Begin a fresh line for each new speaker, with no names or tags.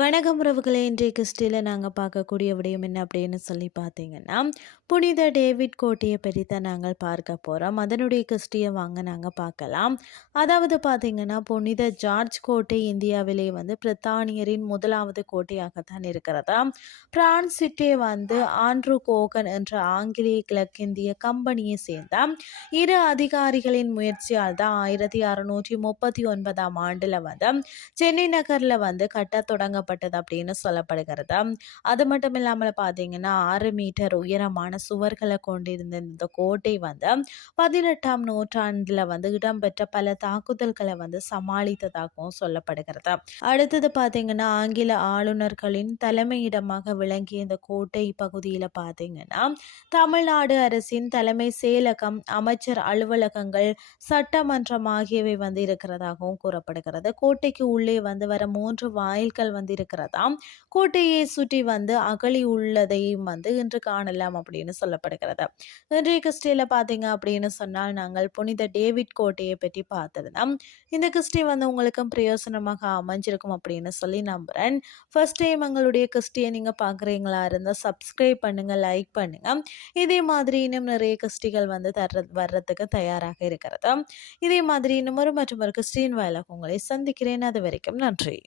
வணக்கம் உறவுகளே. இன்றைய கிறிஸ்டியில் நாங்கள் பார்க்கக்கூடிய விடயம் என்ன அப்படின்னு சொல்லி பார்த்தீங்கன்னா புனித டேவிட் கோட்டையை பற்றி தான் நாங்கள் பார்க்க போகிறோம் அதனுடைய கிறிஸ்டியை வாங்க நாங்கள் பார்க்கலாம். அதாவது பார்த்தீங்கன்னா புனித ஜார்ஜ் கோட்டை இந்தியாவிலே வந்து பிரித்தானியரின் முதலாவது கோட்டையாகத்தான் இருக்கிறதா? பிரான்சிட்டே வந்து ஆண்ட்ரூ கோகன் என்ற ஆங்கிலேய கிழக்கிந்திய கம்பெனியை சேர்ந்த இரு அதிகாரிகளின் முயற்சியால் தான் ஆயிரத்தி அறுநூற்றி முப்பத்தி ஒன்பதாம் ஆண்டில் வந்து சென்னை நகரில் வந்து கட்ட தொடங்க தொடங்கப்பட்டது அப்படின்னு சொல்லப்படுகிறது? அது மட்டும் இல்லாமல் பார்த்தீங்கன்னா ஆறு மீட்டர் உயரமான சுவர்களை கொண்டிருந்த இந்த கோட்டை வந்து பதினெட்டாம் நூற்றாண்டில் வந்து இடம்பெற்ற பல தாக்குதல்களை வந்து சமாளித்ததாகவும் சொல்லப்படுகிறது? அடுத்தது பார்த்தீங்கன்னா ஆங்கில ஆளுநர்களின் தலைமையிடமாக விளங்கிய இந்த கோட்டை பகுதியில் பார்த்தீங்கன்னா தமிழ்நாடு அரசின் தலைமை செயலகம் அமைச்சர் அலுவலகங்கள் சட்டமன்றம் ஆகியவை வந்து இருக்கிறதாகவும் கூறப்படுகிறது. கோட்டைக்கு உள்ளே வந்து வர மூன்று வாயில்கள் வந்து இருக்கிறதா கோட்டையை சுற்றி வந்து அகழி உள்ளதையும் வந்து இன்று காணலாம் அப்படின்னு சொல்லப்படுகிறது. இன்றைய கிறிஸ்டியில் பார்த்தீங்க அப்படின்னு சொன்னால் நாங்கள் புனித டேவிட் கோட்டையை பற்றி பார்த்துருந்தோம் இந்த கிறிஸ்டி வந்து உங்களுக்கும் பிரயோசனமாக அமைஞ்சிருக்கும் அப்படின்னு சொல்லி நம்புகிறேன் ஃபர்ஸ்ட் டைம் எங்களுடைய கிறிஸ்டியை நீங்கள் பார்க்குறீங்களா இருந்தால் சப்ஸ்கிரைப் பண்ணுங்கள் லைக் பண்ணுங்கள் இதே மாதிரி இன்னும் நிறைய கிறிஸ்டிகள் வந்து தர்ற வர்றதுக்கு தயாராக இருக்கிறது இதே மாதிரி இன்னும் ஒரு மற்றும் ஒரு கிறிஸ்டின் வாயிலாக உங்களை சந்திக்கிறேன். அது வரைக்கும் நன்றி.